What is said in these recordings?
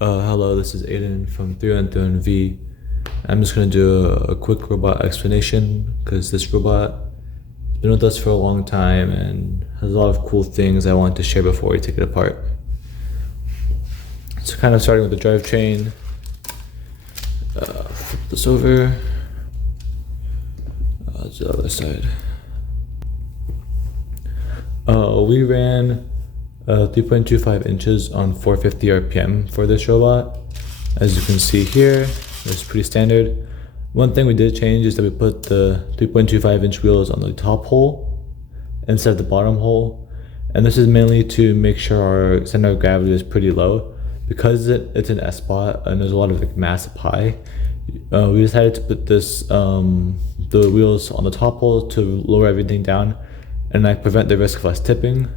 Hello, this is Aiden from 3 V. I'm just going to do a quick robot explanation because this robot has been with us for a long time and has a lot of cool things I want to share before we take it apart. So kind of starting with the drivetrain, flip this over, to the other side. We ran 3.25 inches on 450 RPM for this robot. As you can see here, it's pretty standard. One thing we did change is that we put the 3.25 inch wheels on the top hole instead of the bottom hole. And this is mainly to make sure our center of gravity is pretty low. Because it's an S-Bot and there's a lot of mass up high, we decided to put the wheels on the top hole to lower everything down and prevent the risk of us tipping.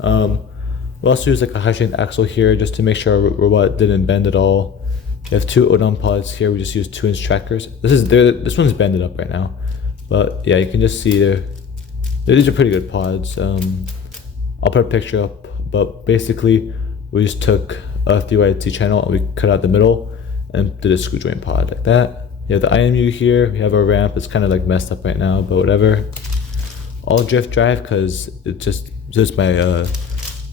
We also use a high strength axle here just to make sure our robot didn't bend at all. We have two Odon pods here. We just use 2-inch trackers. This one's bended up right now, but yeah, you can just see these are pretty good pods. I'll put a picture up, but basically we just took a 3YT channel and we cut out the middle and did a screw joint pod like that. You have the IMU here. We have our ramp. It's kind of messed up right now, but whatever. All drift drive because it just suits my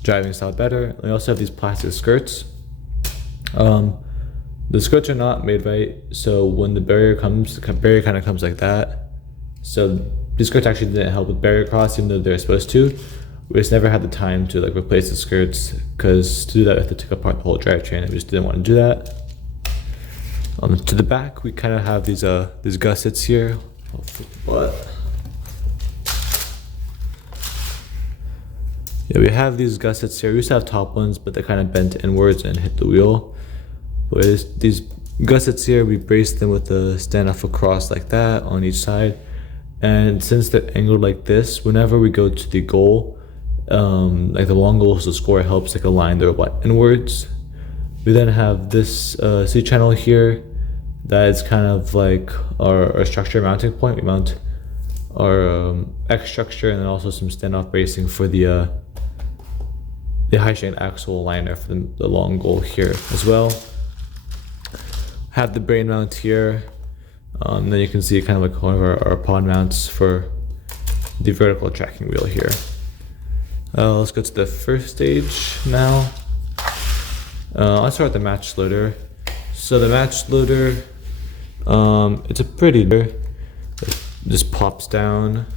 driving style better. We also have these plastic skirts. The skirts are not made right, so when the barrier comes, the barrier kind of comes like that. So these skirts actually didn't help with barrier cross, even though they're supposed to. We just never had the time to replace the skirts, because to do that we have to take apart the whole drivetrain, and we just didn't want to do that. To the back, we kind of have these gussets here. I'll flip the butt. Yeah, we have these gussets here. We used to have top ones, but they kind of bent inwards and hit the wheel. But these gussets here, we braced them with the standoff across like that on each side. And since they're angled like this, whenever we go to the goal, the long goal, so the score helps align the robot inwards. We then have this C channel here that is kind of our structure mounting point. We mount our X structure and then also some standoff bracing for the high strength axle liner for the long goal here as well. Have the brain mount here. Then you can see kind of one of our pod mounts for the vertical tracking wheel here. Let's go to the first stage now. Let's start with the match loader. So the match loader, it's a pretty, it just pops down.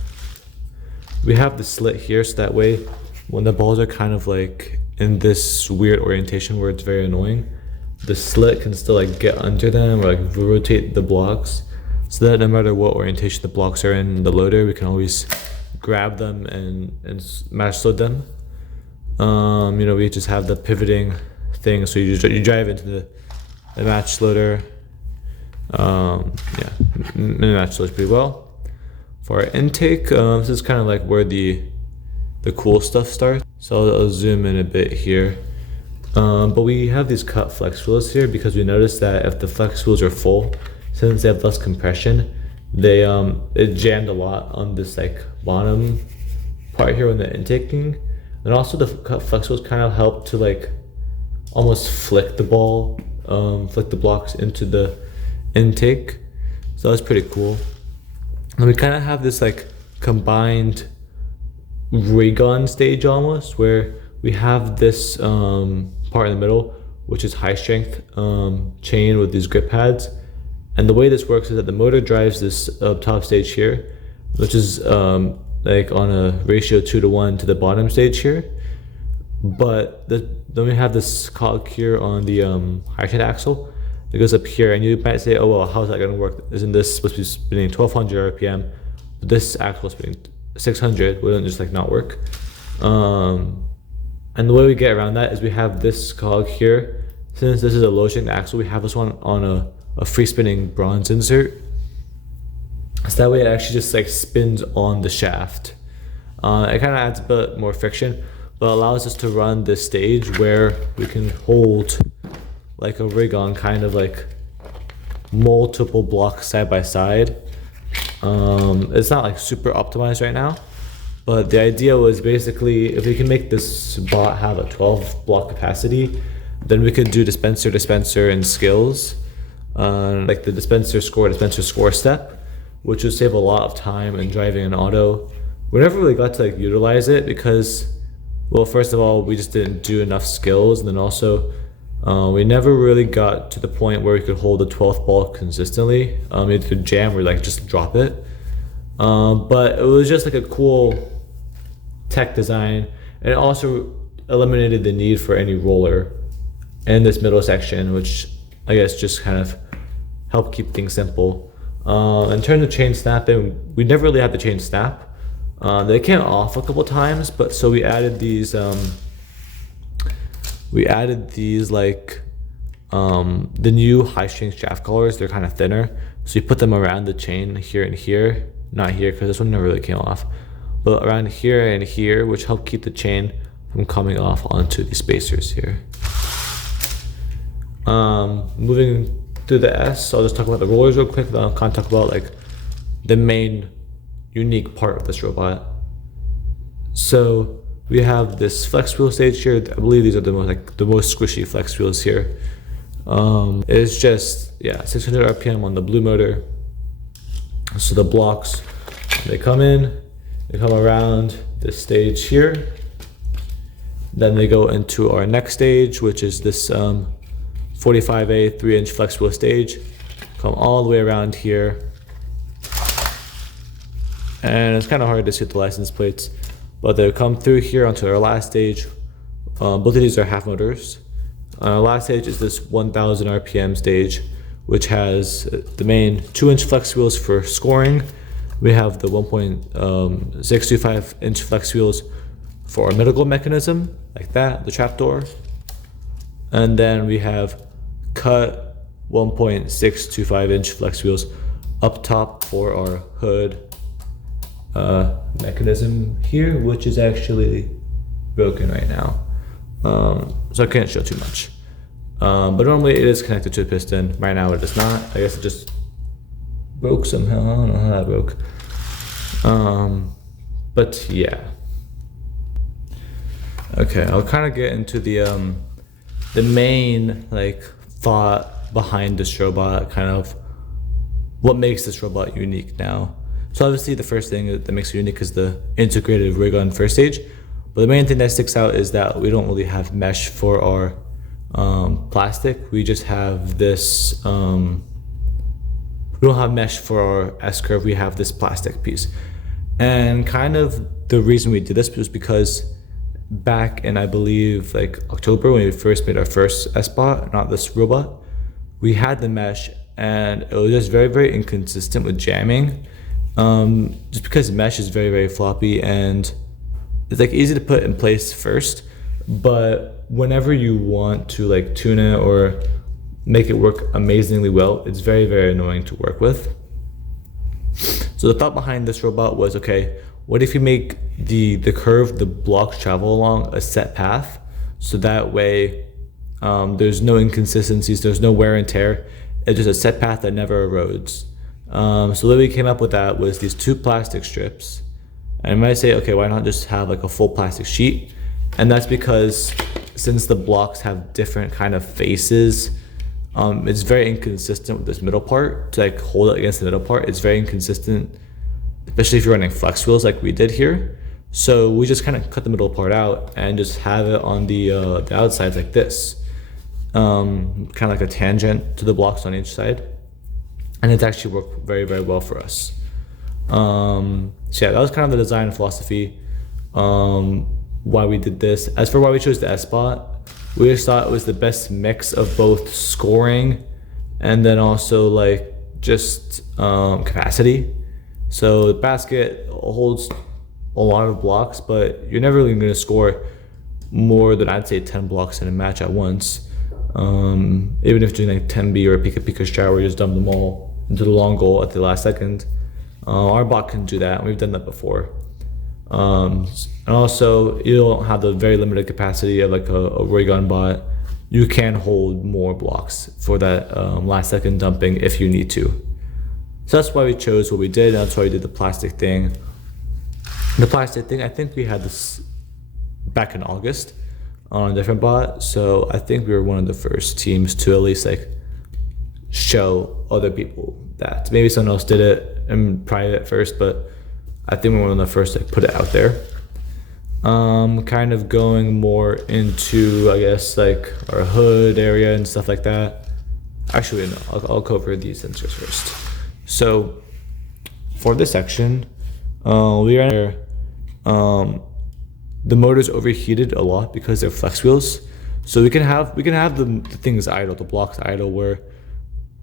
We have the slit here, so that way when the balls are kind of in this weird orientation where it's very annoying, the slit can still get under them or rotate the blocks, so that no matter what orientation the blocks are in the loader, we can always grab them and match load them. We just have the pivoting thing, so you drive into the match loader. Match loads pretty well. For our intake, this is kind of where the cool stuff starts. So I'll zoom in a bit here. But we have these cut flex wheels here because we noticed that if the flex wheels are full, since they have less compression, it jammed a lot on this bottom part here when they're intaking. And also the cut flex wheels kind of help to almost flick the blocks into the intake. So that's pretty cool. And we kind of have this combined ray-gun stage almost, where we have this part in the middle, which is high strength chain with these grip pads. And the way this works is that the motor drives this top stage here, which is on a ratio 2:1 to the bottom stage here. But then we have this cog here on the high strength axle that goes up here, and you might say, oh well, how's that going to work? Isn't this supposed to be spinning 1200 RPM? But this axle is spinning 600. Wouldn't just not work? And the way we get around that is we have this cog here. Since this is a low strength axle, we have this one on a free spinning bronze insert. So that way it actually just spins on the shaft. It kind of adds a bit more friction, but allows us to run this stage where we can hold a rig on kind of multiple blocks side by side. It's not super optimized right now, but the idea was basically if we can make this bot have a 12 block capacity, Then we could do dispenser, and skills, like the dispenser score step, which would save a lot of time in driving an auto. We never really got to like utilize it because, well, first of all, we just didn't do enough skills, and then also we never really got to the point where we could hold the 12th ball consistently, either jam or like just drop it. But it was just like a cool tech design, and it also eliminated the need for any roller in this middle section, which I guess just kind of helped keep things simple. In terms of chain snapping, we never really had the chain snap. They came off a couple times, but so we added these like the new high strength shaft collars. They're kind of thinner, so you put them around the chain here and here, not here because this one never really came off, but around here and here, which help keep the chain from coming off onto the spacers here. Moving through the S, so I'll just talk about the rollers real quick, then I'll kind of talk about like the main unique part of this robot. So we have this flex wheel stage here. I believe these are the most squishy flex wheels here. It's just 600 RPM on the blue motor. So the blocks, they come around this stage here. Then they go into our next stage, which is this 45A 3-inch flex wheel stage. Come all the way around here. And it's kind of hard to see the license plates, but they come through here onto our last stage. Both of these are half motors. Our last stage is this 1000 RPM stage, which has the main 2-inch flex wheels for scoring. We have the 1.625-inch flex wheels for our medical mechanism, like that, the trapdoor. And then we have cut 1.625-inch flex wheels up top for our hood mechanism here, which is actually broken right now, so I can't show too much, but normally it is connected to a piston. Right now it is not. I guess it just broke somehow. I don't know how that broke, but yeah. Okay, I'll kind of get into the main like thought behind this robot, kind of what makes this robot unique now. So obviously the first thing that makes it unique is the integrated rig on first stage. But the main thing that sticks out is that we don't really have mesh for our plastic. We just have this, we don't have mesh for our S-curve. We have this plastic piece. And kind of the reason we did this was because back in, I believe, like October, when we first made our first S-bot, not this robot, we had the mesh and it was just very, very inconsistent with jamming. Just because mesh is very, very floppy and it's like easy to put in place first, but whenever you want to like tune it or make it work amazingly well, it's very, very annoying to work with. So the thought behind this robot was, okay, what if you make the curve the blocks travel along a set path, so that way there's no inconsistencies, there's no wear and tear, it's just a set path that never erodes. So the way we came up with that was these 2 plastic strips. And you might say, okay, why not just have like a full plastic sheet? And that's because since the blocks have different kind of faces, it's very inconsistent with this middle part. To like hold it against the middle part, it's very inconsistent, especially if you're running flex wheels like we did here. So we just kind of cut the middle part out and just have it on the outsides like this, kind of like a tangent to the blocks on each side. And it's actually worked very, very well for us. So yeah, that was kind of the design philosophy, why we did this. As for why we chose the S-bot, we just thought it was the best mix of both scoring and then also like just capacity. So the basket holds a lot of blocks, but you're never really gonna score more than, I'd say, 10 blocks in a match at once. Even if doing like 10B or a Pika strat where you just dump them all into the long goal at the last second. Our bot can do that, and we've done that before. And also, you don't have the very limited capacity of like a ray gun bot. You can hold more blocks for that last second dumping if you need to. So that's why we chose what we did, and that's why we did the plastic thing. The plastic thing, I think we had this back in August. on a different bot. So I think we were one of the first teams to at least like show other people that. Maybe someone else did it in private first, but I think we were one of the first to put it out there. Kind of going more into, I guess, like our hood area and stuff like that. Actually, no, I'll cover these sensors first. So for this section, we ran the motor's overheated a lot because they're flex wheels. So we can have the things idle, the blocks idle, where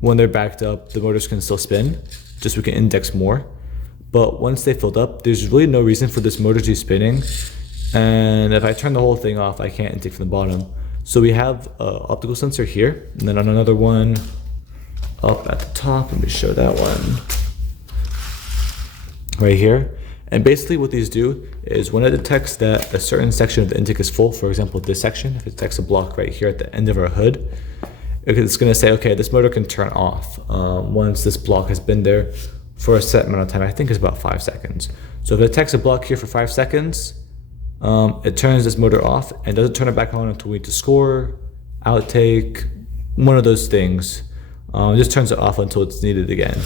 when they're backed up, the motors can still spin, just we can index more. But once they filled up, there's really no reason for this motor to be spinning. And if I turn the whole thing off, I can't intake from the bottom. So we have an optical sensor here, and then on another one up at the top, let me show that one right here. And basically what these do is when it detects that a certain section of the intake is full, for example, this section, if it detects a block right here at the end of our hood, it's gonna say, okay, this motor can turn off once this block has been there for a set amount of time. I think it's about 5 seconds. So if it detects a block here for 5 seconds, it turns this motor off and doesn't turn it back on until we need to score, outtake, one of those things. It just turns it off until it's needed again.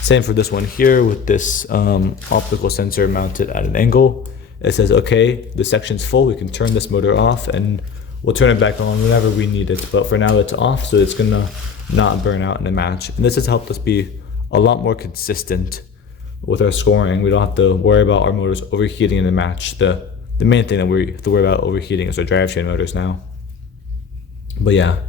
Same for this one here with this optical sensor mounted at an angle. It says, okay, the section's full, we can turn this motor off and we'll turn it back on whenever we need it. But for now it's off, so it's gonna not burn out in a match. And this has helped us be a lot more consistent with our scoring. We don't have to worry about our motors overheating in the match. The main thing that we have to worry about overheating is our drivetrain motors now. But yeah,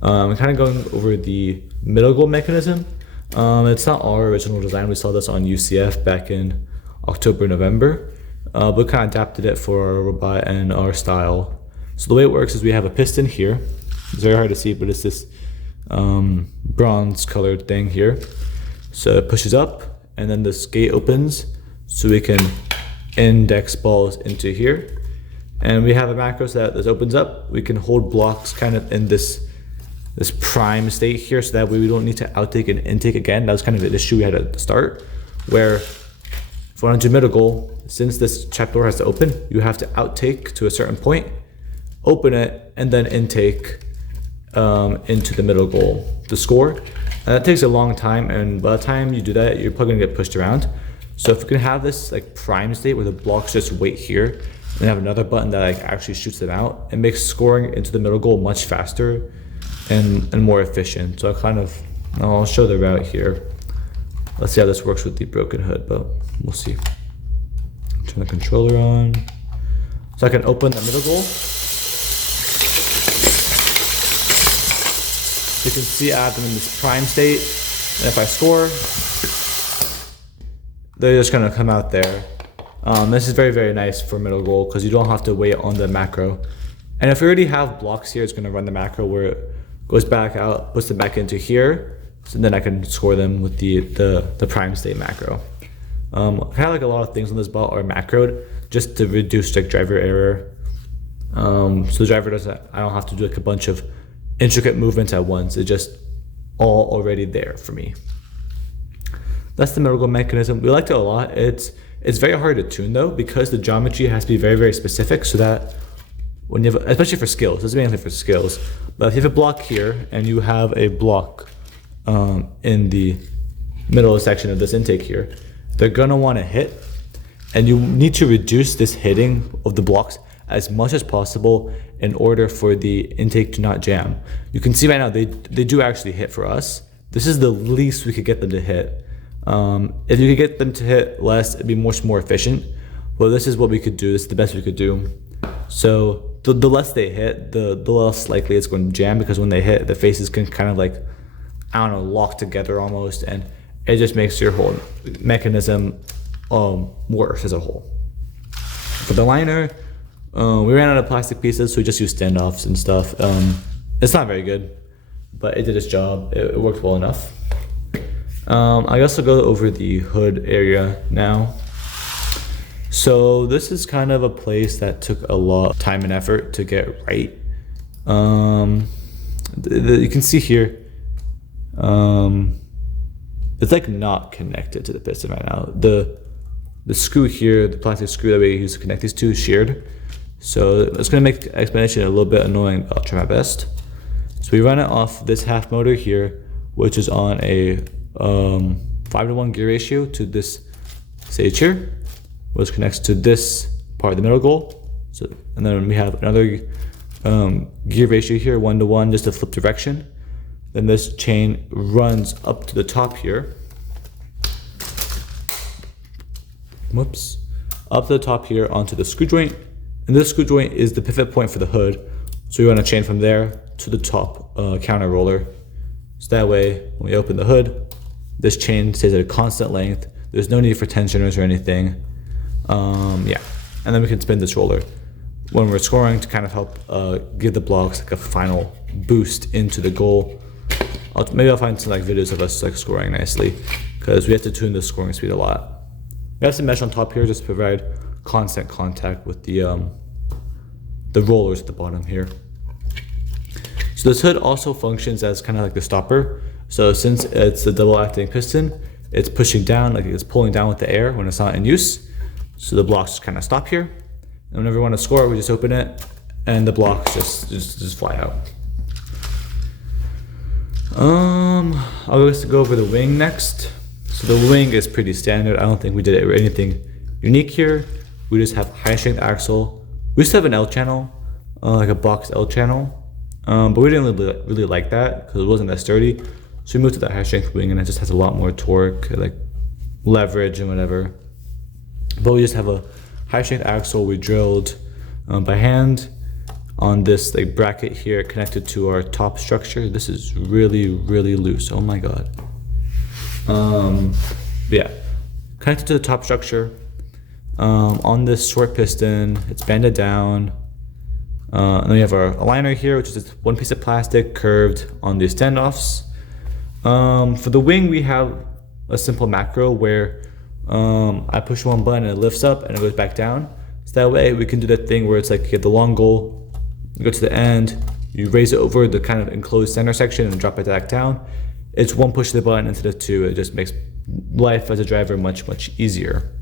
kind of going over the middle goal mechanism. It's not our original design. We saw this on UCF back in October, November, but we kind of adapted it for our robot and our style. So the way it works is we have a piston here. It's very hard to see, but it's this bronze colored thing here. So it pushes up and then this gate opens so we can index balls into here. And we have a macro so that this opens up. We can hold blocks kind of in this prime state here, so that way we don't need to outtake and intake again. That was kind of an issue we had at the start, where if we want to do middle goal, since this trapdoor has to open, you have to outtake to a certain point, open it, and then intake into the middle goal to score. And that takes a long time, and by the time you do that, you're probably gonna get pushed around. So if we can have this like prime state where the blocks just wait here, and have another button that like actually shoots them out, it makes scoring into the middle goal much faster and more efficient. So I'll show the route here. Let's see how this works with the broken hood, but we'll see. Turn the controller on. So I can open the middle goal. You can see I have them in this prime state, and if I score, they're just gonna come out there. This is very, very nice for middle goal because you don't have to wait on the macro. And if we already have blocks here, it's gonna run the macro where it goes back out, puts them back into here, so then I can score them with the prime state macro. Kind of like a lot of things on this bot are macroed just to reduce like driver error. So the driver I don't have to do like a bunch of intricate movements at once. It's just all already there for me. That's the middle goal mechanism. We liked it a lot. It's very hard to tune though, because the geometry has to be very, very specific, so that when you have, especially for skills, this is mainly for skills, but if you have a block here and you have a block in the middle section of this intake here, they're gonna wanna hit, and you need to reduce this hitting of the blocks as much as possible in order for the intake to not jam. You can see right now they do actually hit for us. This is the least we could get them to hit. If you could get them to hit less, it'd be much more efficient. Well, this is what we could do. This is the best we could do. So the less they hit, the less likely it's going to jam, because when they hit, the faces can kind of like, I don't know, lock together almost, and it just makes your whole mechanism worse as a whole. For the liner, we ran out of plastic pieces, so we just used standoffs and stuff. It's not very good, but it did its job. It worked well enough. I guess I'll go over the hood area now. So this is kind of a place that took a lot of time and effort to get right. You can see here, it's like not connected to the piston right now. The screw here, the plastic screw that we use to connect these two is sheared. So it's going to make the explanation a little bit annoying, but I'll try my best. So we run it off this half motor here, which is on a 5-to-1 gear ratio to this stage here, which connects to this part of the middle goal. So, and then we have another gear ratio here, 1-to-1, just to flip direction. Then this chain runs up to the top here. Whoops. Up to the top here onto the screw joint. And this screw joint is the pivot point for the hood. So we run a chain from there to the top counter roller. So that way, when we open the hood, this chain stays at a constant length. There's no need for tensioners or anything. Yeah, and then we can spin this roller when we're scoring to kind of help give the blocks like a final boost into the goal. Maybe I'll find some like videos of us like scoring nicely, because we have to tune the scoring speed a lot. We have some mesh on top here just to provide constant contact with the rollers at the bottom here. So this hood also functions as kind of like the stopper. So since it's a double acting piston, it's pushing down, like it's pulling down with the air when it's not in use. So the blocks just kind of stop here. And whenever we want to score, we just open it and the blocks just fly out. I'll just go over the wing next. So the wing is pretty standard. I don't think we did anything unique here. We just have high strength axle. We used to have an L channel, like a box L channel, but we didn't really like that because it wasn't that sturdy. So we moved to that high strength wing, and it just has a lot more torque, like leverage and whatever. But we just have a high strength axle we drilled by hand on this like bracket here connected to our top structure. This is really loose. Oh my god. Yeah, connected to the top structure. On this short piston, it's banded down. And then we have our aligner here, which is just one piece of plastic curved on the standoffs. For the wing, we have a simple macro where I push one button and it lifts up and it goes back down. So that way we can do that thing where it's like you get the long goal, you go to the end, you raise it over the kind of enclosed center section and drop it back down. It's one push of the button instead of two. It just makes life as a driver much easier.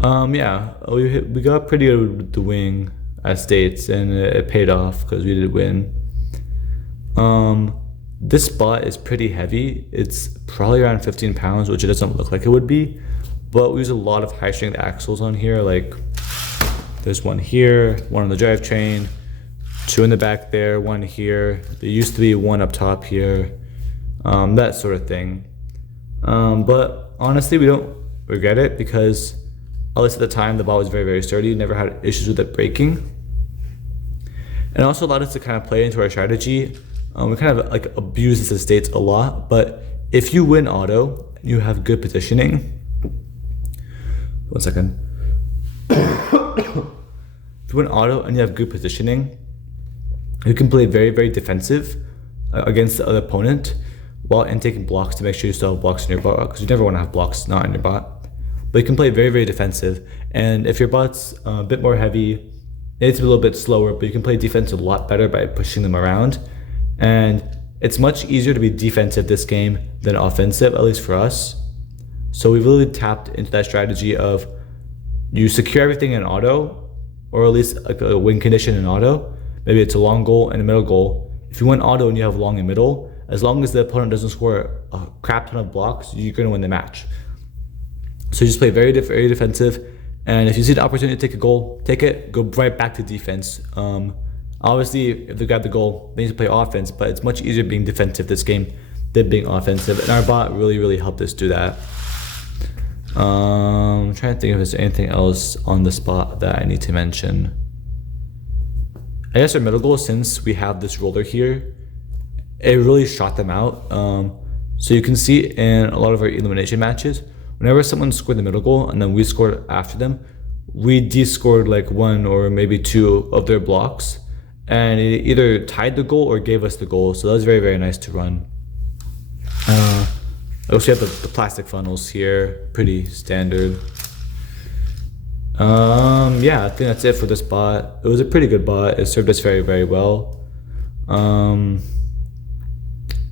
Yeah, we got pretty good with the wing as states, and it paid off because we did win. This spot is pretty heavy. It's probably around 15 pounds, which it doesn't look like it would be, but we use a lot of high strength axles on here. Like there's one here, one on the drivetrain, two in the back there, one here. There used to be one up top here, that sort of thing. But honestly, we don't regret it because at least at the time, the ball was very sturdy, never had issues with it breaking. And also allowed us to kind of play into our strategy. We kind of like abuse this estates a lot, but if you win auto, you have good positioning. 1 second. If you win auto and you have good positioning, you can play very defensive against the other opponent while taking blocks to make sure you still have blocks in your bot, because you never want to have blocks not in your bot. But you can play very defensive, and if your bot's a bit more heavy, it needs to be a little bit slower, but you can play defense a lot better by pushing them around. And it's much easier to be defensive this game than offensive, at least for us. So we really tapped into that strategy of you secure everything in auto, or at least like a win condition in auto. Maybe it's a long goal and a middle goal. If you win auto and you have long and middle, as long as the opponent doesn't score a crap ton of blocks, you're going to win the match. So you just play very defensive, and if you see the opportunity to take a goal, take it, go right back to defense. Obviously, if they got the goal, they need to play offense, but it's much easier being defensive this game than being offensive, and our bot really helped us do that. I'm trying to think if there's anything else on the spot that I need to mention. I guess our middle goal, since we have this roller here, it really shot them out. So you can see in a lot of our elimination matches, whenever someone scored the middle goal and then we scored after them, we de-scored like one or maybe two of their blocks, and it either tied the goal or gave us the goal. So that was very nice to run. I also have the plastic funnels here, pretty standard. Yeah, I think that's it for this bot. It was a pretty good bot. It served us very well.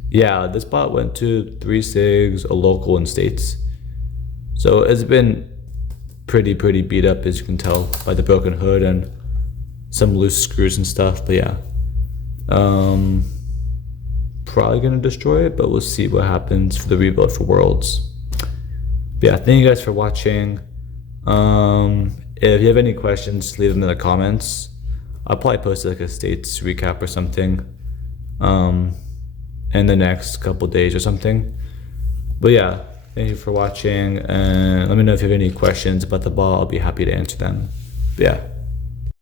Yeah, this bot went to 3 SIGs, a local, and states. So it's been pretty beat up, as you can tell by the broken hood and some loose screws and stuff. But yeah, probably gonna destroy it, but we'll see what happens for the rebuild for Worlds. But yeah, thank you guys for watching. If you have any questions, leave them in the comments. I'll probably post like a states recap or something in the next couple days or something. But yeah, thank you for watching, and let me know if you have any questions about the ball. I'll be happy to answer them. But yeah.